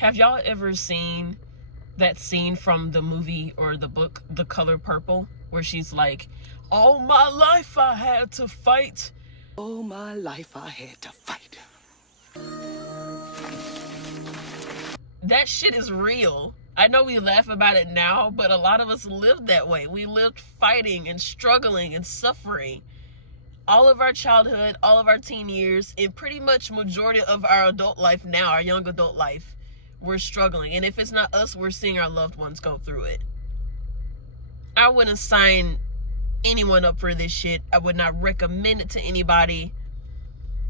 Have y'all ever seen that scene from the movie or the book, The Color Purple, where she's like, all my life I had to fight. All my life I had to fight. That shit is real. I know we laugh about it now, but a lot of us lived that way. We lived fighting and struggling and suffering. All of our childhood, all of our teen years, and pretty much majority of our adult life now, our young adult life, we're struggling. And if it's not us, we're seeing our loved ones go through it. I wouldn't sign anyone up for this shit. I would not recommend it to anybody.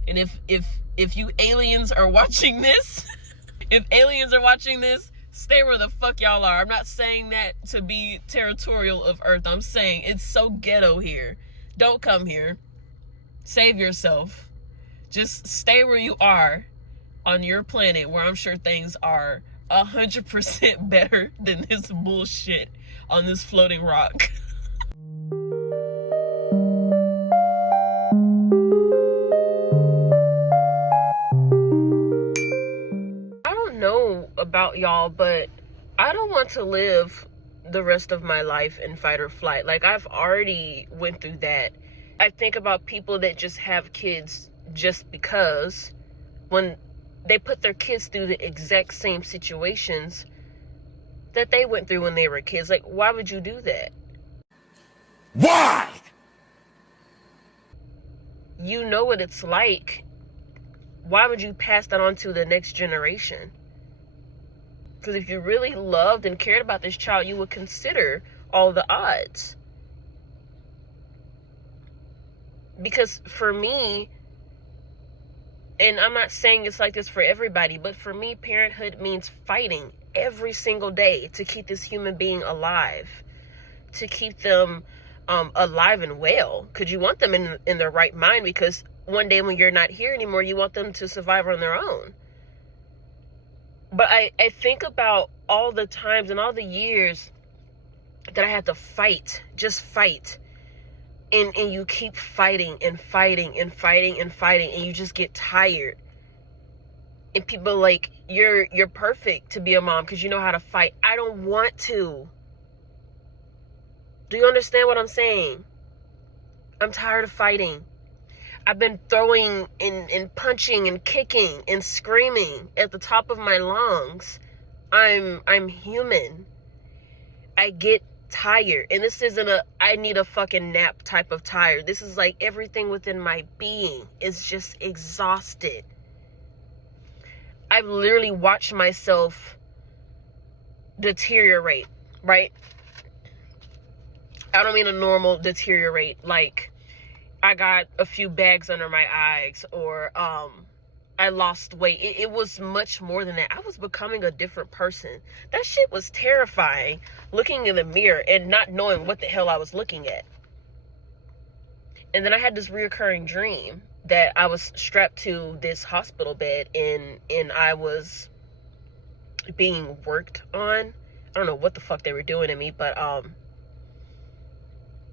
And if you aliens are watching this, if aliens are watching this, stay where the fuck y'all are. I'm not saying that to be territorial of Earth. I'm saying it's so ghetto here. Don't come here. Save yourself. Just stay where you are on your planet, where I'm sure things are 100% better than this bullshit on this floating rock. I don't know about y'all, but I don't want to live the rest of my life in fight or flight. Like, I've already went through that. I think about people that just have kids just because, when they put their kids through the exact same situations that they went through when they were kids. Like, why would you do that? Why? You know what it's like. Why would you pass that on to the next generation? Because if you really loved and cared about this child, you would consider all the odds. Because for me, and I'm not saying it's like this for everybody, but for me, parenthood means fighting every single day to keep this human being alive, to keep them alive and well, because you want them in their right mind, because one day when you're not here anymore, you want them to survive on their own. But I think about all the times and all the years that I had to fight, just fight. And you keep fighting and fighting and fighting and fighting, and you just get tired. And people are like, you're perfect to be a mom because you know how to fight. I don't want to. Do you understand what I'm saying? I'm tired of fighting. I've been throwing and punching and kicking and screaming at the top of my lungs. I'm human. I get tired, and this isn't a I need a fucking nap type of tired. This is like everything within my being is just exhausted. I've literally watched myself deteriorate, right? I don't mean a normal deteriorate, like I got a few bags under my eyes, or I lost weight. It was much more than that. I was becoming a different person. That shit was terrifying, looking in the mirror and not knowing what the hell I was looking at. And then I had this reoccurring dream that I was strapped to this hospital bed and I was being worked on. I don't know what the fuck they were doing to me, but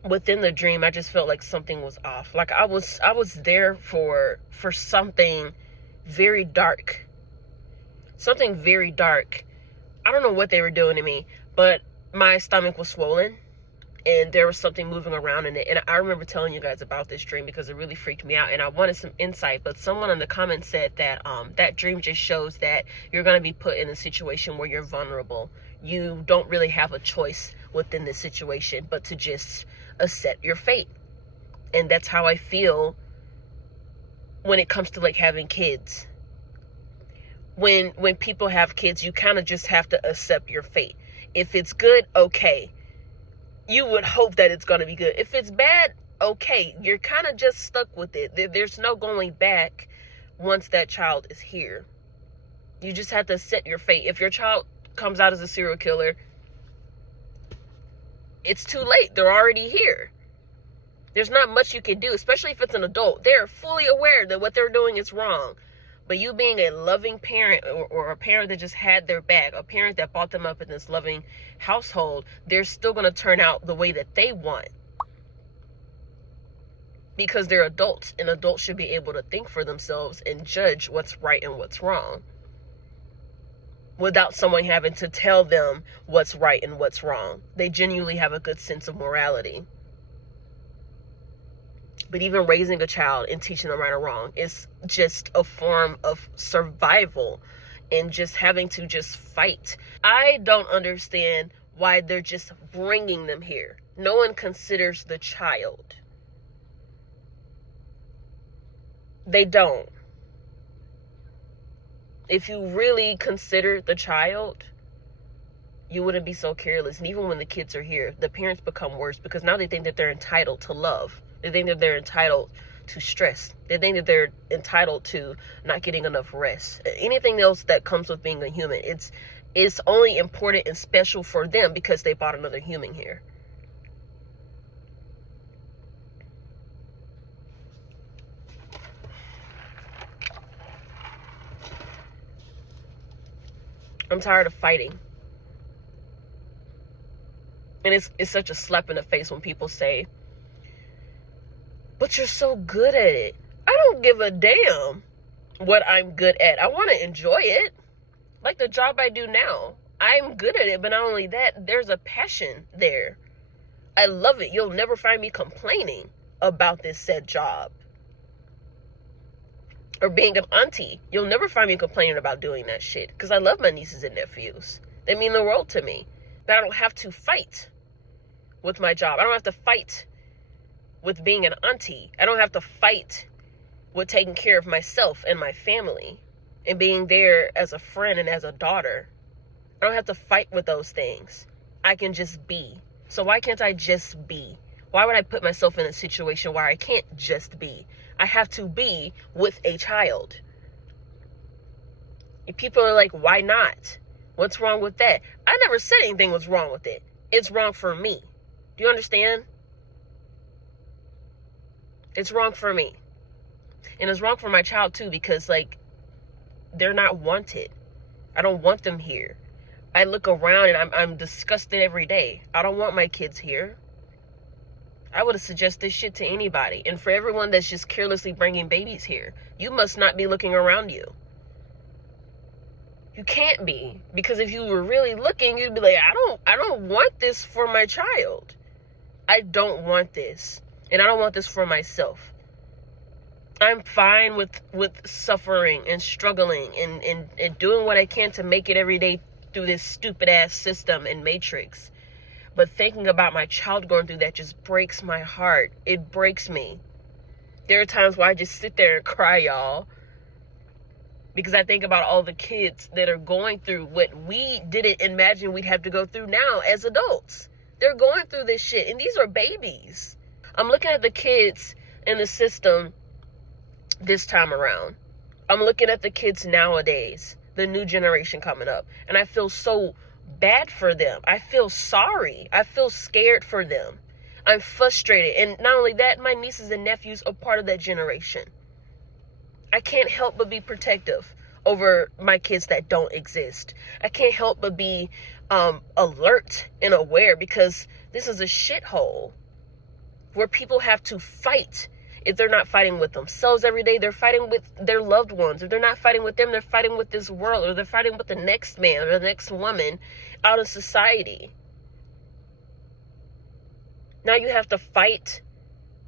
within the dream, I just felt like something was off. Like I was there for something very dark. Something very dark. I don't know what they were doing to me, but my stomach was swollen and there was something moving around in it. And I remember telling you guys about this dream because it really freaked me out and I wanted some insight. But someone in the comments said that that dream just shows that you're going to be put in a situation where you're vulnerable. You don't really have a choice within this situation but to just accept your fate. And that's how I feel when it comes to like having kids. When people have kids, you kind of just have to accept your fate. If it's good, okay. You would hope that it's going to be good. If it's bad, okay. You're kind of just stuck with it. There's no going back once that child is here. You just have to accept your fate. If your child comes out as a serial killer, it's too late. They're already here. There's not much you can do, especially if it's an adult. They're fully aware that what they're doing is wrong. But you being a loving parent or a parent that just had their back, a parent that brought them up in this loving household, they're still going to turn out the way that they want. Because they're adults, and adults should be able to think for themselves and judge what's right and what's wrong. without someone having to tell them what's right and what's wrong. They genuinely have a good sense of morality. But even raising a child and teaching them right or wrong is just a form of survival and just having to just fight. I don't understand why they're just bringing them here. No one considers the child. They don't. If you really consider the child, you wouldn't be so careless. And even when the kids are here, the parents become worse because now they think that they're entitled to love. They think that they're entitled to stress. They think that they're entitled to not getting enough rest. Anything else that comes with being a human, it's only important and special for them because they brought another human here. I'm tired of fighting. And it's such a slap in the face when people say, but you're so good at it. I don't give a damn what I'm good at. I want to enjoy it. Like the job I do now. I'm good at it, but not only that, there's a passion there. I love it. You'll never find me complaining about this said job. Or being an auntie. You'll never find me complaining about doing that shit. Because I love my nieces and nephews. They mean the world to me. But I don't have to fight with my job. I don't have to fight with being an auntie. I don't have to fight with taking care of myself and my family. And being there as a friend and as a daughter. I don't have to fight with those things. I can just be. So why can't I just be? Why would I put myself in a situation where I can't just be? I have to be with a child. And people are like, why not? What's wrong with that? I never said anything was wrong with it. It's wrong for me. Do you understand? It's wrong for me. And it's wrong for my child too, because like, they're not wanted. I don't want them here. I look around and I'm disgusted every day. I don't want my kids here. I would have suggested this shit to anybody. And for everyone that's just carelessly bringing babies here, you must not be looking around you. You can't be. Because if you were really looking, you'd be like, I don't want this for my child. I don't want this. And I don't want this for myself. I'm fine with suffering and struggling and doing what I can to make it every day through this stupid ass system and matrix. But thinking about my child going through that just breaks my heart. It breaks me. There are times where I just sit there and cry, y'all. Because I think about all the kids that are going through what we didn't imagine we'd have to go through now as adults. They're going through this shit. And these are babies. I'm looking at the kids in the system this time around. I'm looking at the kids nowadays. The new generation coming up. And I feel so bad for them. I feel sorry. I feel scared for them. I'm frustrated. And not only that, my nieces and nephews are part of that generation. I can't help but be protective over my kids that don't exist. I can't help but be alert and aware, because this is a shithole where people have to fight. If they're not fighting with themselves every day, they're fighting with their loved ones. If they're not fighting with them, they're fighting with this world, or they're fighting with the next man or the next woman out of society. Now you have to fight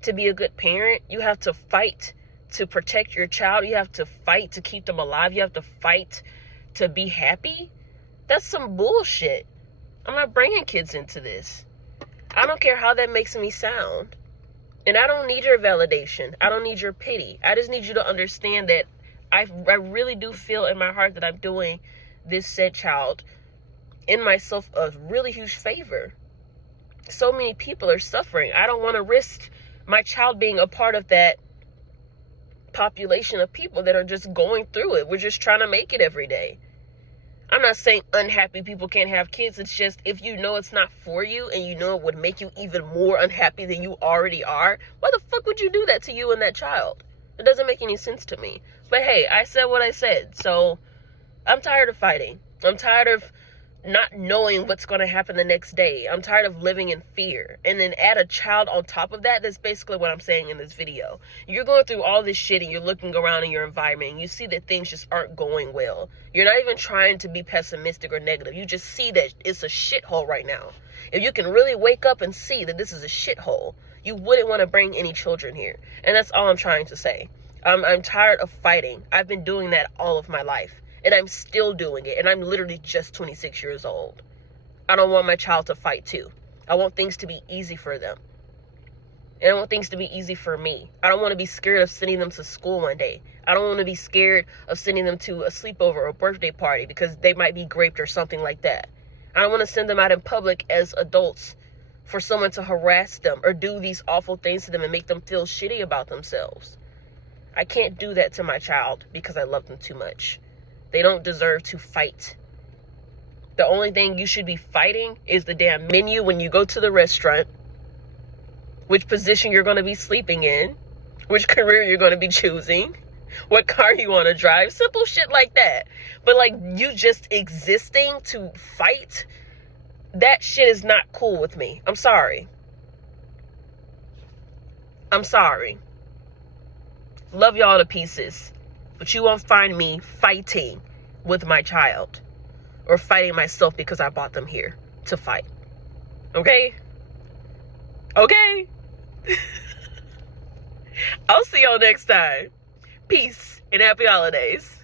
to be a good parent. You have to fight to protect your child. You have to fight to keep them alive. You have to fight to be happy. That's some bullshit. I'm not bringing kids into this. I don't care how that makes me sound. And I don't need your validation. I don't need your pity. I just need you to understand that I really do feel in my heart that I'm doing this said child in myself a really huge favor. So many people are suffering. I don't want to risk my child being a part of that population of people that are just going through it. We're just trying to make it every day. I'm not saying unhappy people can't have kids. It's just, if you know it's not for you and you know it would make you even more unhappy than you already are, why the fuck would you do that to you and that child? It doesn't make any sense to me. But hey, I said what I said. So I'm tired of fighting. I'm tired of not knowing what's going to happen the next day. I'm tired of living in fear. And then add a child on top of that. That's basically what I'm saying in this video. You're going through all this shit and you're looking around in your environment and you see that things just aren't going well. You're not even trying to be pessimistic or negative. You just see that it's a shithole right now. If you can really wake up and see that this is a shithole, you wouldn't want to bring any children here. And that's all I'm trying to say. I'm tired of fighting. I've been doing that all of my life. And I'm still doing it. And I'm literally just 26 years old. I don't want my child to fight too. I want things to be easy for them. And I want things to be easy for me. I don't want to be scared of sending them to school one day. I don't want to be scared of sending them to a sleepover or a birthday party because they might be raped or something like that. I don't want to send them out in public as adults for someone to harass them or do these awful things to them and make them feel shitty about themselves. I can't do that to my child because I love them too much. They don't deserve to fight. The only thing you should be fighting is the damn menu when you go to the restaurant, which position you're going to be sleeping in, which career you're going to be choosing, what car you want to drive, simple shit like that. But like you just existing to fight, that shit is not cool with me. I'm sorry. I'm sorry. Love y'all to pieces. But you won't find me fighting with my child or fighting myself because I brought them here to fight. Okay? Okay? I'll see y'all next time. Peace and happy holidays.